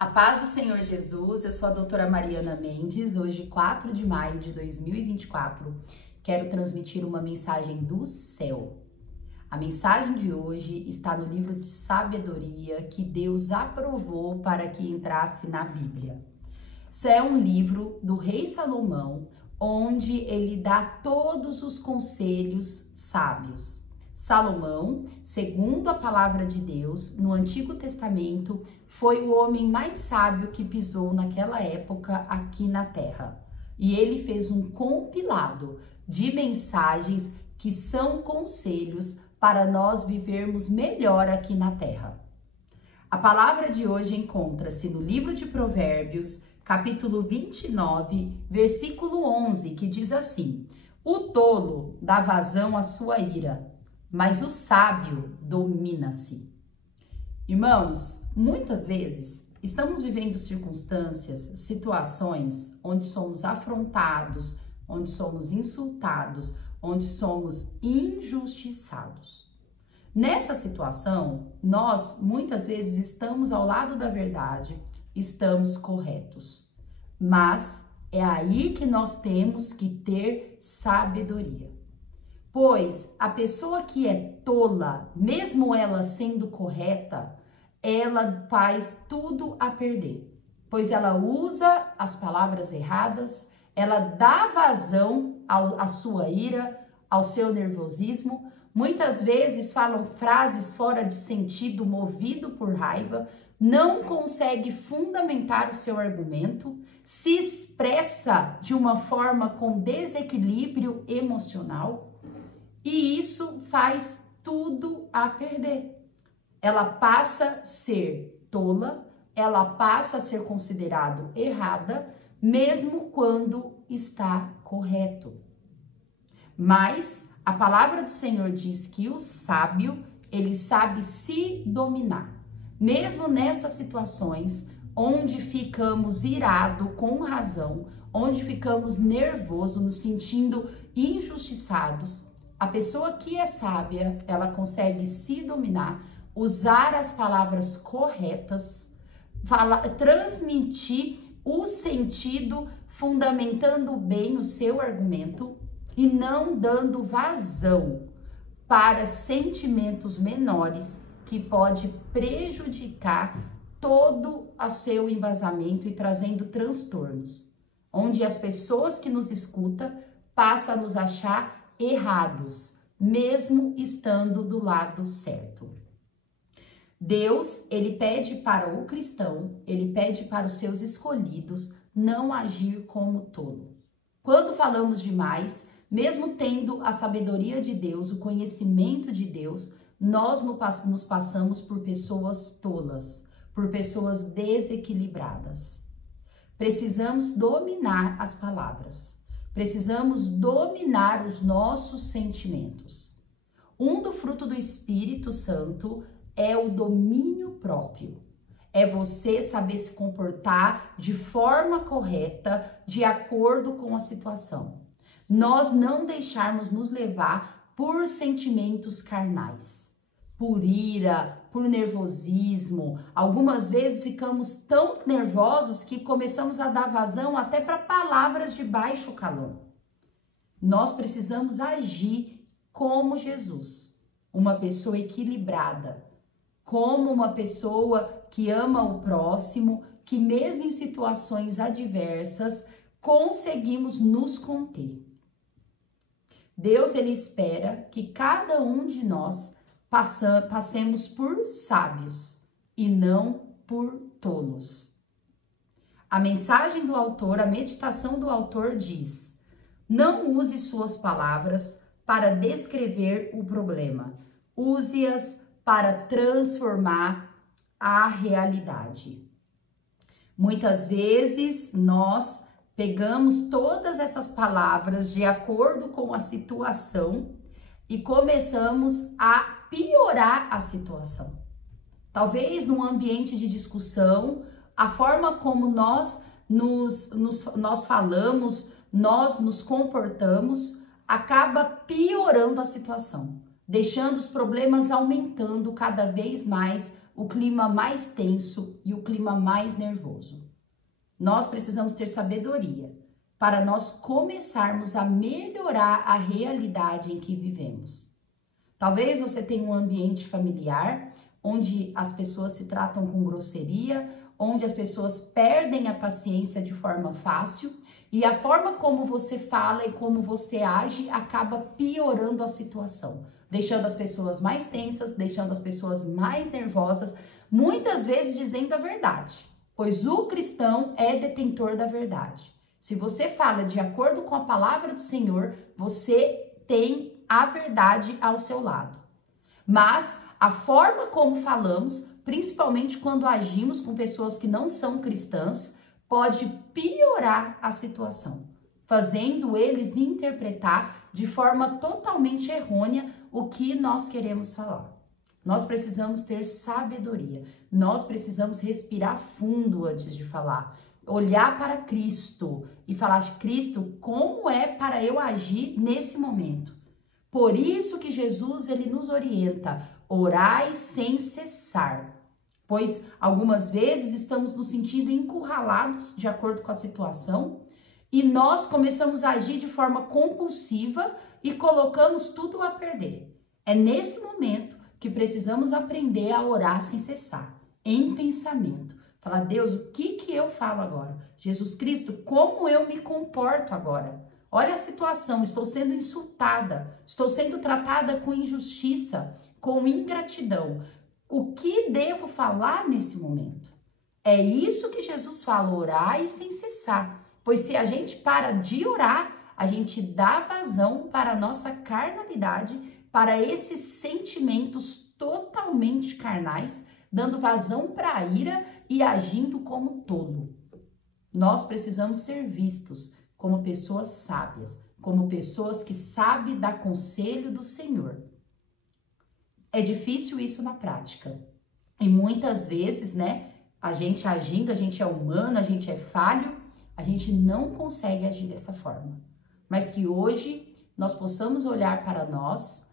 A paz do Senhor Jesus, eu sou a doutora Mariana Mendes, hoje 4 de maio de 2024, quero transmitir uma mensagem do céu. A mensagem de hoje está no livro de sabedoria que Deus aprovou para que entrasse na Bíblia. Isso é um livro do rei Salomão, onde ele dá todos os conselhos sábios. Salomão, segundo a palavra de Deus, no Antigo Testamento, foi o homem mais sábio que pisou naquela época aqui na Terra. E ele fez um compilado de mensagens que são conselhos para nós vivermos melhor aqui na Terra. A palavra de hoje encontra-se no livro de Provérbios, capítulo 29, versículo 11, que diz assim: O tolo dá vazão à sua ira, mas o sábio domina-se. Irmãos, muitas vezes estamos vivendo circunstâncias, situações onde somos afrontados, onde somos insultados, onde somos injustiçados. Nessa situação, nós muitas vezes estamos ao lado da verdade, estamos corretos, mas é aí que nós temos que ter sabedoria. Pois a pessoa que é tola, mesmo ela sendo correta, ela faz tudo a perder. Pois ela usa as palavras erradas, ela dá vazão à sua ira, ao seu nervosismo. Muitas vezes falam frases fora de sentido, movido por raiva, não consegue fundamentar o seu argumento, se expressa de uma forma com desequilíbrio emocional. E isso faz tudo a perder. Ela passa a ser tola, ela passa a ser considerada errada, mesmo quando está correto. Mas a palavra do Senhor diz que o sábio, ele sabe se dominar. Mesmo nessas situações onde ficamos irados com razão, onde ficamos nervosos, nos sentindo injustiçados, a pessoa que é sábia, ela consegue se dominar, usar as palavras corretas, transmitir o sentido, fundamentando bem o seu argumento e não dando vazão para sentimentos menores que pode prejudicar todo o seu embasamento e trazendo transtornos, onde as pessoas que nos escutam passam a nos achar errados, mesmo estando do lado certo. Deus, ele pede para o cristão, ele pede para os seus escolhidos não agir como tolo. Quando falamos demais, mesmo tendo a sabedoria de Deus, o conhecimento de Deus, nós nos passamos por pessoas tolas, por pessoas desequilibradas. Precisamos dominar as palavras. Precisamos dominar os nossos sentimentos. Do fruto do Espírito Santo é o domínio próprio. É você saber se comportar de forma correta, de acordo com a situação. Nós não deixarmos nos levar por sentimentos carnais, por ira, por nervosismo. Algumas vezes ficamos tão nervosos que começamos a dar vazão até para palavras de baixo calão. Nós precisamos agir como Jesus, uma pessoa equilibrada, como uma pessoa que ama o próximo, que mesmo em situações adversas conseguimos nos conter. Deus, ele espera que cada um de nós passemos por sábios e não por tolos. A mensagem do autor, a meditação do autor diz: não use suas palavras para descrever o problema, use-as para transformar a realidade. Muitas vezes nós pegamos todas essas palavras de acordo com a situação e começamos a piorar a situação. Talvez num ambiente de discussão, a forma como nós falamos, nós nos comportamos, acaba piorando a situação, deixando os problemas aumentando cada vez mais, o clima mais tenso e o clima mais nervoso. Nós precisamos ter sabedoria para nós começarmos a melhorar a realidade em que vivemos. Talvez você tenha um ambiente familiar onde as pessoas se tratam com grosseria, onde as pessoas perdem a paciência de forma fácil e a forma como você fala e como você age acaba piorando a situação, deixando as pessoas mais tensas, deixando as pessoas mais nervosas, muitas vezes dizendo a verdade, pois o cristão é detentor da verdade. Se você fala de acordo com a palavra do Senhor, você tem a verdade ao seu lado. Mas a forma como falamos, principalmente quando agimos com pessoas que não são cristãs, pode piorar a situação, fazendo eles interpretar de forma totalmente errônea o que nós queremos falar. Nós precisamos ter sabedoria, nós precisamos respirar fundo antes de falar, olhar para Cristo e falar: Cristo, como é para eu agir nesse momento? Por isso que Jesus, ele nos orienta: orai sem cessar. Pois algumas vezes estamos nos sentindo encurralados de acordo com a situação e nós começamos a agir de forma compulsiva e colocamos tudo a perder. É nesse momento que precisamos aprender a orar sem cessar, em pensamento. Falar: Deus, o que eu falo agora? Jesus Cristo, como eu me comporto agora? Olha a situação, estou sendo insultada, estou sendo tratada com injustiça, com ingratidão. O que devo falar nesse momento? É isso que Jesus fala: orar e sem cessar. Pois se a gente para de orar, a gente dá vazão para a nossa carnalidade, para esses sentimentos totalmente carnais, dando vazão para a ira e agindo como tolo. Nós precisamos ser vistos como pessoas sábias, como pessoas que sabem dar conselho do Senhor. É difícil isso na prática. E muitas vezes, né, a gente agindo, a gente é humano, a gente é falho, a gente não consegue agir dessa forma. Mas que hoje nós possamos olhar para nós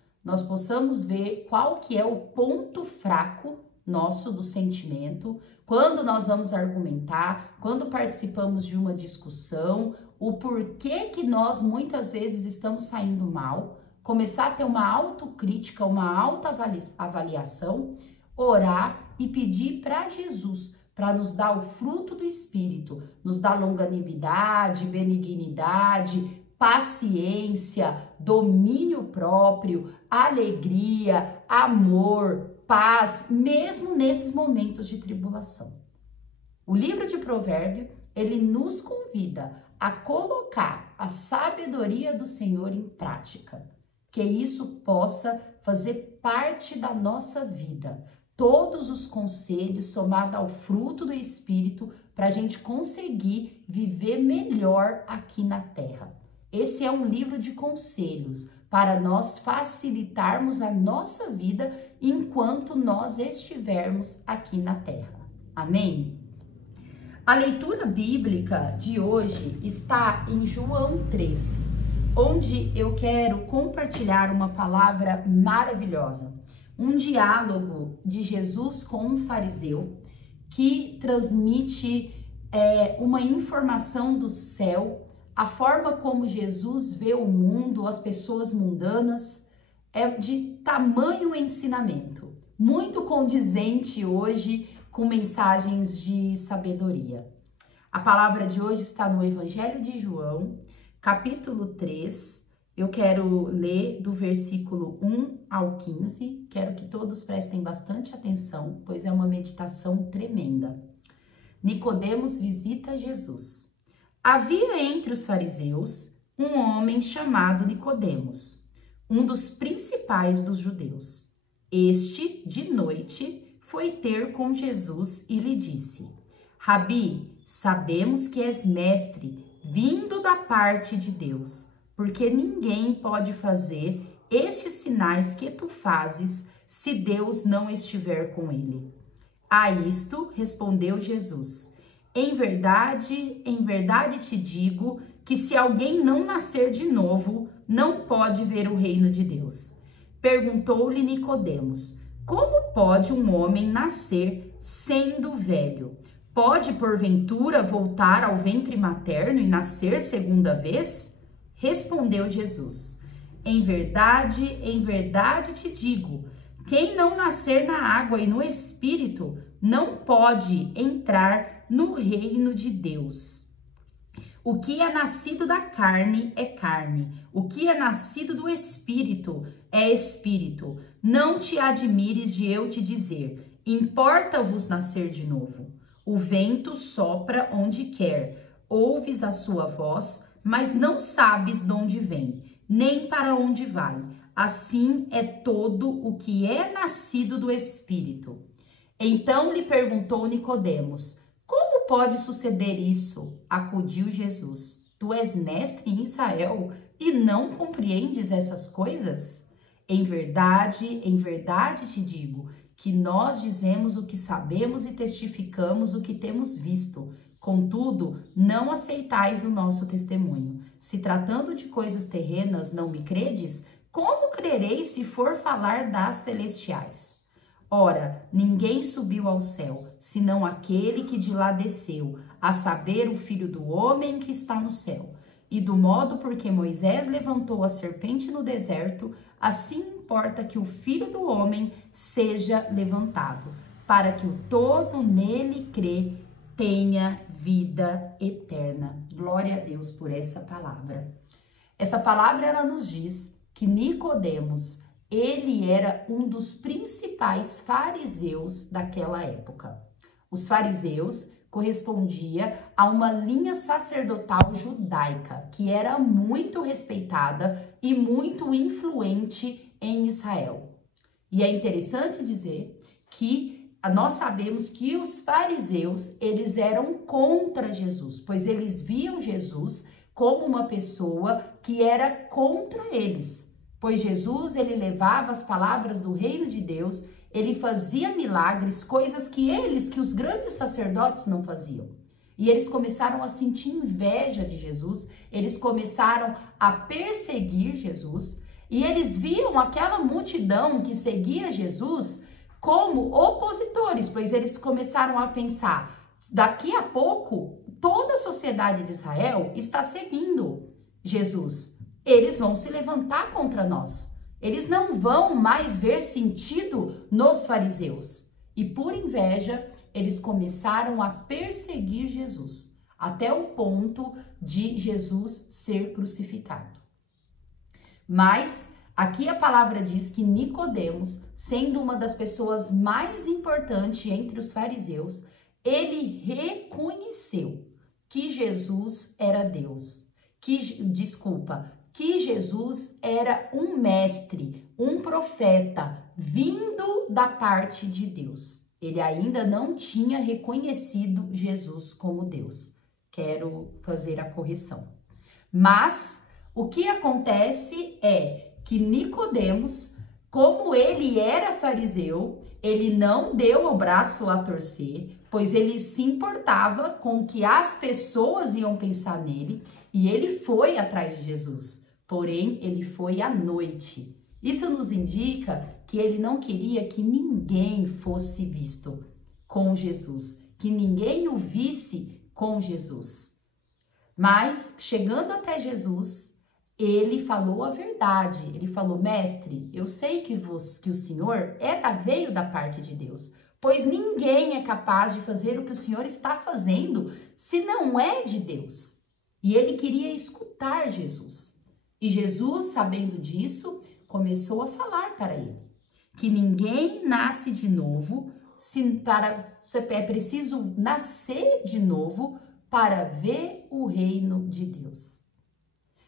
possamos ver qual que é o ponto fraco nosso do sentimento, quando nós vamos argumentar, quando participamos de uma discussão, o porquê que nós muitas vezes estamos saindo mal, começar a ter uma autocrítica, uma autoavaliação, orar e pedir para Jesus, para nos dar o fruto do Espírito, nos dar longanimidade, benignidade, paciência, domínio próprio, alegria, amor, paz, mesmo nesses momentos de tribulação. O livro de Provérbios, ele nos convida a colocar a sabedoria do Senhor em prática, que isso possa fazer parte da nossa vida. Todos os conselhos somados ao fruto do Espírito para a gente conseguir viver melhor aqui na Terra. Esse é um livro de conselhos para nós facilitarmos a nossa vida enquanto nós estivermos aqui na Terra. Amém? A leitura bíblica de hoje está em João 3, onde eu quero compartilhar uma palavra maravilhosa, um diálogo de Jesus com um fariseu que transmite uma informação do céu, a forma como Jesus vê o mundo, as pessoas mundanas, é de tamanho ensinamento, muito condizente hoje com mensagens de sabedoria. A palavra de hoje está no Evangelho de João, capítulo 3, eu quero ler do versículo 1 ao 15, quero que todos prestem bastante atenção, pois é uma meditação tremenda. Nicodemos visita Jesus. Havia entre os fariseus um homem chamado Nicodemos, um dos principais dos judeus. Este, de noite, foi ter com Jesus e lhe disse: Rabi, sabemos que és mestre, vindo da parte de Deus, porque ninguém pode fazer estes sinais que tu fazes se Deus não estiver com ele. A isto respondeu Jesus: em verdade te digo que se alguém não nascer de novo, não pode ver o reino de Deus. Perguntou-lhe Nicodemos: Como pode um homem nascer sendo velho? Pode, porventura, voltar ao ventre materno e nascer segunda vez? Respondeu Jesus: em verdade te digo, quem não nascer na água e no Espírito não pode entrar no reino de Deus. O que é nascido da carne é carne, o que é nascido do Espírito é Espírito. Não te admires de eu te dizer, importa-vos nascer de novo. O vento sopra onde quer, ouves a sua voz, mas não sabes de onde vem, nem para onde vai. Assim é todo o que é nascido do Espírito. Então lhe perguntou Nicodemos: como pode suceder isso? Acudiu Jesus: tu és mestre em Israel e não compreendes essas coisas? Em verdade te digo, que nós dizemos o que sabemos e testificamos o que temos visto. Contudo, não aceitais o nosso testemunho. Se tratando de coisas terrenas não me credes, como crereis se for falar das celestiais? Ora, ninguém subiu ao céu, senão aquele que de lá desceu, a saber, o Filho do Homem que está no céu. E do modo por que Moisés levantou a serpente no deserto, assim importa que o Filho do Homem seja levantado, para que o todo nele crê tenha vida eterna. Glória a Deus por essa palavra. Essa palavra, ela nos diz que Nicodemos, ele era um dos principais fariseus daquela época. Os fariseus correspondia a uma linha sacerdotal judaica, que era muito respeitada e muito influente em Israel. E é interessante dizer que nós sabemos que os fariseus, eles eram contra Jesus, pois eles viam Jesus como uma pessoa que era contra eles, pois Jesus, ele levava as palavras do reino de Deus, ele fazia milagres, coisas que os grandes sacerdotes não faziam. E eles começaram a sentir inveja de Jesus, eles começaram a perseguir Jesus, e eles viam aquela multidão que seguia Jesus como opositores, pois eles começaram a pensar, daqui a pouco, toda a sociedade de Israel está seguindo Jesus. Eles vão se levantar contra nós. Eles não vão mais ver sentido nos fariseus. E por inveja, eles começaram a perseguir Jesus, até o ponto de Jesus ser crucificado. Mas aqui a palavra diz que Nicodemos, sendo uma das pessoas mais importantes entre os fariseus, ele reconheceu que Jesus era Deus, que Jesus era um mestre, um profeta, vindo da parte de Deus. Ele ainda não tinha reconhecido Jesus como Deus. Quero fazer a correção. Mas o que acontece é que Nicodemos, como ele era fariseu, ele não deu o braço a torcer, pois ele se importava com o que as pessoas iam pensar nele, e ele foi atrás de Jesus. Porém, ele foi à noite. Isso nos indica que ele não queria que ninguém fosse visto com Jesus, que ninguém o visse com Jesus. Mas, chegando até Jesus, ele falou a verdade. Ele falou: mestre, eu sei que o Senhor veio da parte de Deus, pois ninguém é capaz de fazer o que o Senhor está fazendo se não é de Deus. E ele queria escutar Jesus. E Jesus, sabendo disso, começou a falar para ele que ninguém nasce de novo, é preciso nascer de novo para ver o reino de Deus.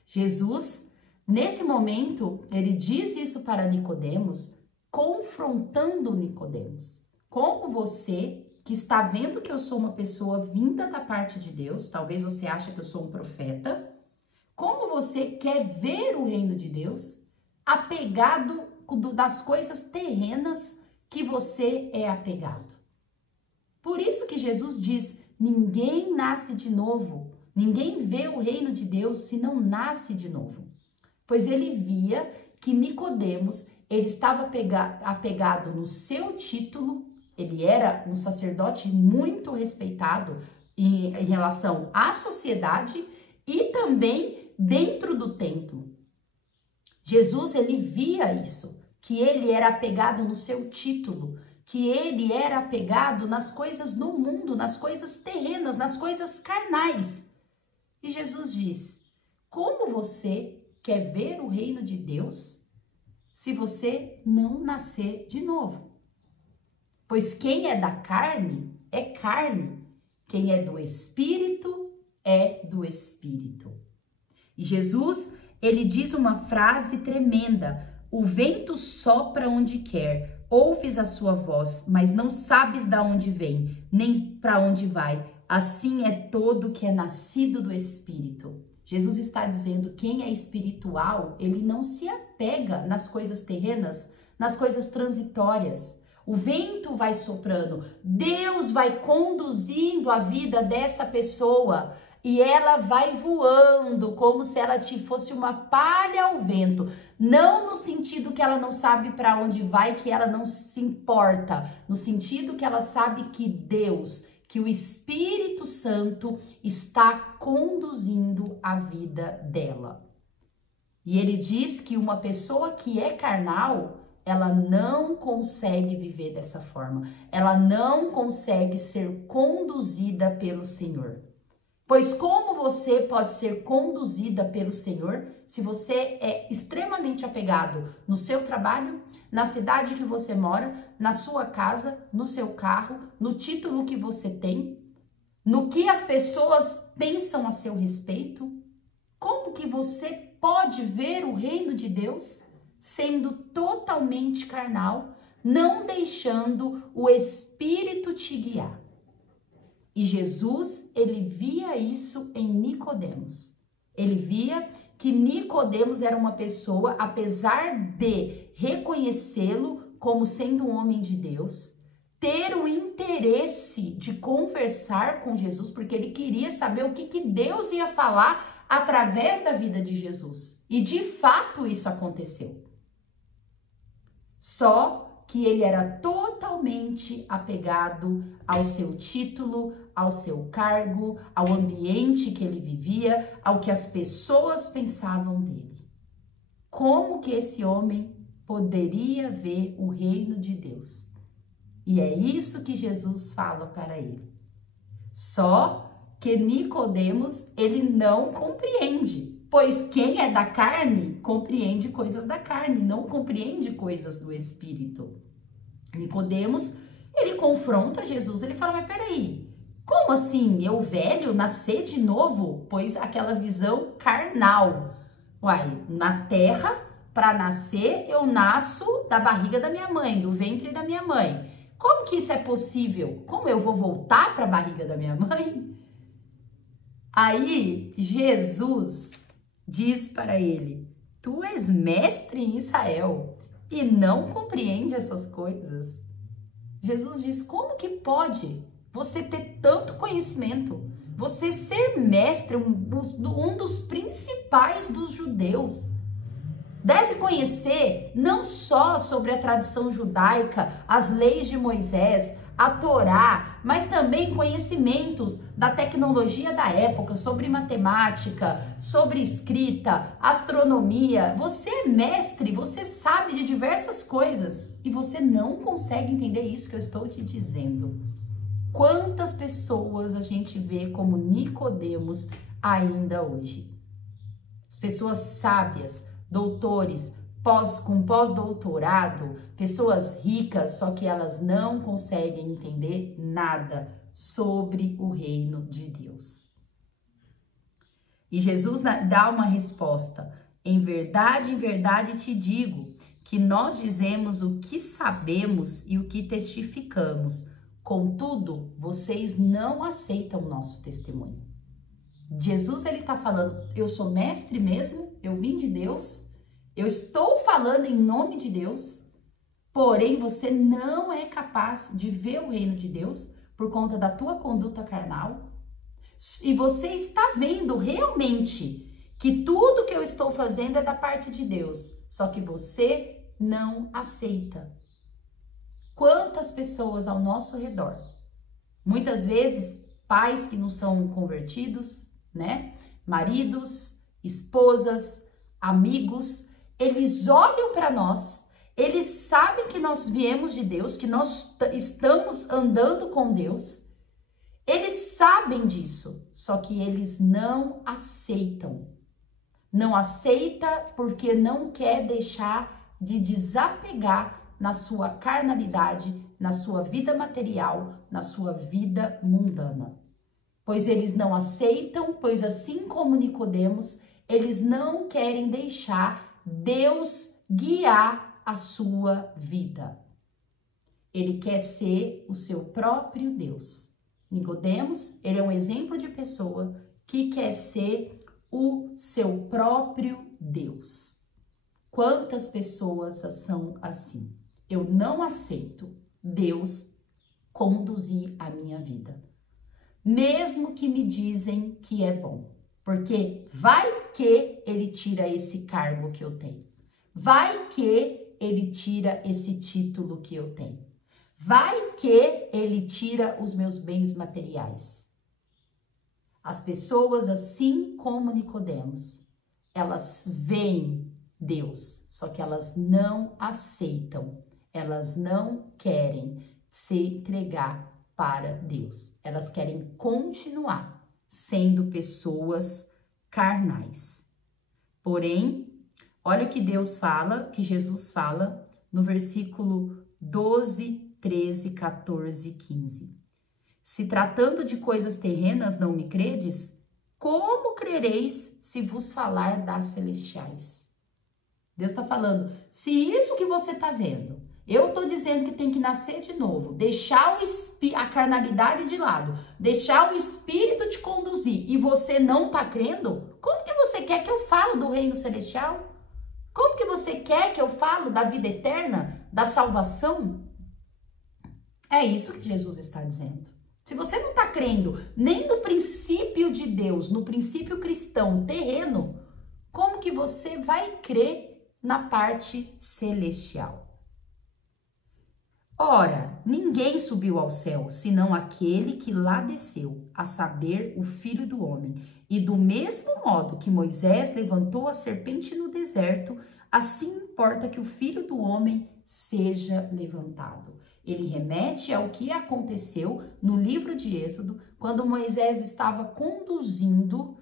Jesus, nesse momento, ele diz isso para Nicodemos, confrontando Nicodemos. Como você, que está vendo que eu sou uma pessoa vinda da parte de Deus, talvez você ache que eu sou um profeta, como você quer ver o reino de Deus apegado das coisas terrenas que você é apegado? Por isso que Jesus diz, ninguém nasce de novo, ninguém vê o reino de Deus se não nasce de novo. Pois ele via que Nicodemos, ele estava apegado no seu título, ele era um sacerdote muito respeitado em relação à sociedade e também dentro do templo. Jesus, ele via isso, que ele era apegado no seu título, que ele era apegado nas coisas do mundo, nas coisas terrenas, nas coisas carnais. E Jesus diz: como você quer ver o reino de Deus se você não nascer de novo? Pois quem é da carne é carne, quem é do Espírito é do Espírito. E Jesus, ele diz uma frase tremenda: o vento sopra onde quer, ouves a sua voz, mas não sabes de onde vem, nem para onde vai. Assim é todo que é nascido do Espírito. Jesus está dizendo: quem é espiritual, ele não se apega nas coisas terrenas, nas coisas transitórias. O vento vai soprando, Deus vai conduzindo a vida dessa pessoa e ela vai voando como se ela fosse uma palha ao vento. Não no sentido que ela não sabe para onde vai, que ela não se importa, no sentido que ela sabe que Deus, que o Espírito Santo está conduzindo a vida dela. E ele diz que uma pessoa que é carnal, ela não consegue viver dessa forma. Ela não consegue ser conduzida pelo Senhor. Pois como você pode ser conduzida pelo Senhor se você é extremamente apegado no seu trabalho, na cidade que você mora, na sua casa, no seu carro, no título que você tem, no que as pessoas pensam a seu respeito? Como que você pode ver o reino de Deus sendo totalmente carnal, não deixando o Espírito te guiar? E Jesus, ele via isso em Nicodemos. Ele via que Nicodemos era uma pessoa, apesar de reconhecê-lo como sendo um homem de Deus, ter o interesse de conversar com Jesus, porque ele queria saber o que Deus ia falar através da vida de Jesus. E de fato isso aconteceu. Só que ele era totalmente apegado ao seu título, ao seu cargo, ao ambiente que ele vivia, ao que as pessoas pensavam dele. Como que esse homem poderia ver o reino de Deus? E é isso que Jesus fala para ele. Só que Nicodemos, ele não compreende. Pois quem é da carne compreende coisas da carne, não compreende coisas do Espírito. Nicodemos, ele confronta Jesus, ele fala: mas peraí, como assim, eu velho, nascer de novo? Pois aquela visão carnal. Uai, na terra, para nascer, eu nasço da barriga da minha mãe, do ventre da minha mãe. Como que isso é possível? Como eu vou voltar para a barriga da minha mãe? Aí, Jesus diz para ele: tu és mestre em Israel e não compreende essas coisas. Jesus diz: como que pode você ter tanto conhecimento, você ser mestre, um dos principais dos judeus? Deve conhecer não só sobre a tradição judaica, as leis de Moisés, a Torá, mas também conhecimentos da tecnologia da época, sobre matemática, sobre escrita, astronomia. Você é mestre, você sabe de diversas coisas e você não consegue entender isso que eu estou te dizendo. Quantas pessoas a gente vê como Nicodemos ainda hoje? As pessoas sábias, doutores, com pós-doutorado, pessoas ricas, só que elas não conseguem entender nada sobre o reino de Deus. E Jesus dá uma resposta: em verdade te digo, que nós dizemos o que sabemos e o que testificamos, contudo, vocês não aceitam o nosso testemunho. Jesus, ele tá falando: eu sou mestre mesmo, eu vim de Deus, eu estou falando em nome de Deus, porém você não é capaz de ver o reino de Deus por conta da tua conduta carnal. E você está vendo realmente que tudo que eu estou fazendo é da parte de Deus, só que você não aceita. Quantas pessoas ao nosso redor, muitas vezes pais que não são convertidos, né? Maridos, esposas, amigos, eles olham para nós, eles sabem que nós viemos de Deus, que nós estamos andando com Deus, eles sabem disso, só que eles não aceitam. Não aceita porque não quer deixar de desapegar na sua carnalidade, na sua vida material, na sua vida mundana. Pois eles não aceitam, pois assim como Nicodemos, eles não querem deixar Deus guiar a sua vida. Ele quer ser o seu próprio Deus. Nicodemos, ele é um exemplo de pessoa que quer ser o seu próprio Deus. Quantas pessoas são assim? Eu não aceito Deus conduzir a minha vida, mesmo que me dizem que é bom, porque vai que ele tira esse cargo que eu tenho, vai que ele tira esse título que eu tenho, vai que ele tira os meus bens materiais. As pessoas, assim como Nicodemos, elas veem Deus, só que elas não aceitam, elas não querem se entregar para Deus. Elas querem continuar sendo pessoas carnais. Porém, olha o que Deus fala, que Jesus fala no versículo 12, 13, 14 e 15. Se tratando de coisas terrenas não me credes, como crereis se vos falar das celestiais? Deus está falando, se isso que você está vendo, eu estou dizendo que tem que nascer de novo, deixar a carnalidade de lado, deixar o Espírito te conduzir e você não está crendo, como que você quer que eu fale do reino celestial? Como que você quer que eu fale da vida eterna, da salvação? É isso que Jesus está dizendo. Se você não está crendo nem no princípio de Deus, no princípio cristão terreno, como que você vai crer na parte celestial? Ora, ninguém subiu ao céu, senão aquele que lá desceu, a saber, o Filho do Homem. E do mesmo modo que Moisés levantou a serpente no deserto, assim importa que o Filho do Homem seja levantado. Ele remete ao que aconteceu no livro de Êxodo, quando Moisés estava conduzindo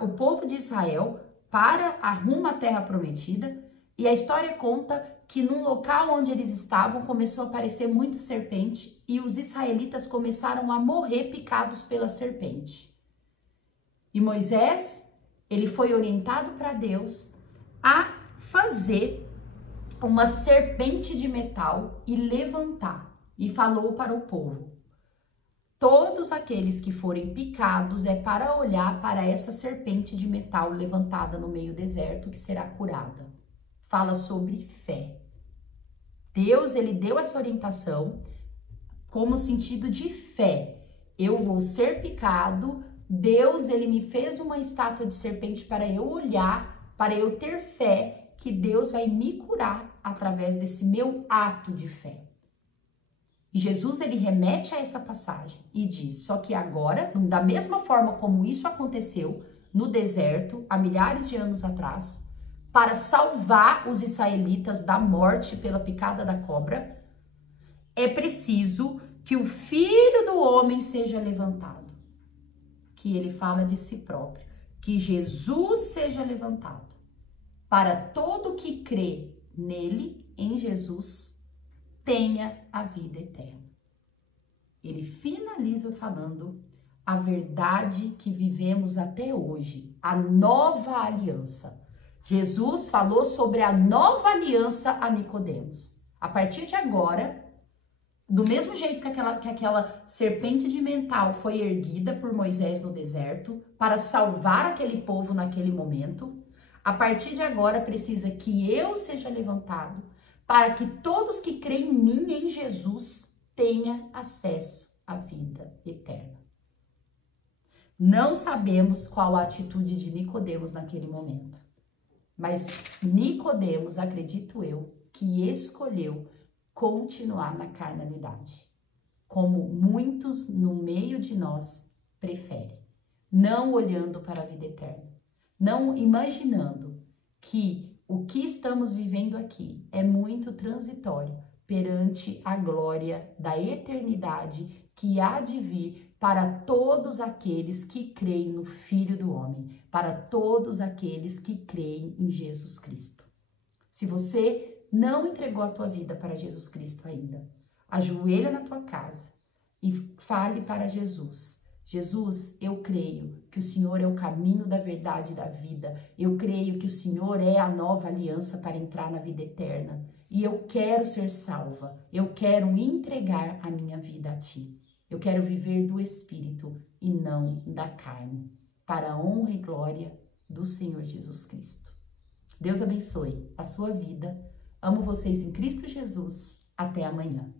o povo de Israel para rumo à terra prometida, e a história conta que num local onde eles estavam começou a aparecer muita serpente e os israelitas começaram a morrer picados pela serpente. E Moisés, ele foi orientado para Deus a fazer uma serpente de metal e levantar. E falou para o povo, todos aqueles que forem picados é para olhar para essa serpente de metal levantada no meio do deserto que será curada. Fala sobre fé. Deus, ele deu essa orientação como sentido de fé. Eu vou ser picado, Deus, ele me fez uma estátua de serpente para eu olhar, para eu ter fé que Deus vai me curar através desse meu ato de fé. E Jesus, ele remete a essa passagem e diz, só que agora, da mesma forma como isso aconteceu no deserto, há milhares de anos atrás, para salvar os israelitas da morte pela picada da cobra, é preciso que o Filho do Homem seja levantado. Que ele fala de si próprio, que Jesus seja levantado. Para todo que crê nele, em Jesus, tenha a vida eterna. Ele finaliza falando a verdade que vivemos até hoje, a nova aliança. Jesus falou sobre a nova aliança a Nicodemos. A partir de agora, do mesmo jeito que aquela serpente de metal foi erguida por Moisés no deserto para salvar aquele povo naquele momento, a partir de agora precisa que eu seja levantado para que todos que creem em mim, em Jesus, tenham acesso à vida eterna. Não sabemos qual a atitude de Nicodemos naquele momento. Mas Nicodemos, acredito eu, que escolheu continuar na carnalidade, como muitos no meio de nós preferem, não olhando para a vida eterna, não imaginando que o que estamos vivendo aqui é muito transitório perante a glória da eternidade que há de vir para todos aqueles que creem no Filho do Homem, para todos aqueles que creem em Jesus Cristo. Se você não entregou a tua vida para Jesus Cristo ainda, ajoelha na tua casa e fale para Jesus: Jesus, eu creio que o Senhor é o caminho da verdade e da vida. Eu creio que o Senhor é a nova aliança para entrar na vida eterna. E eu quero ser salva. Eu quero entregar a minha vida a Ti. Eu quero viver do Espírito e não da carne, para a honra e glória do Senhor Jesus Cristo. Deus abençoe a sua vida. Amo vocês em Cristo Jesus. Até amanhã.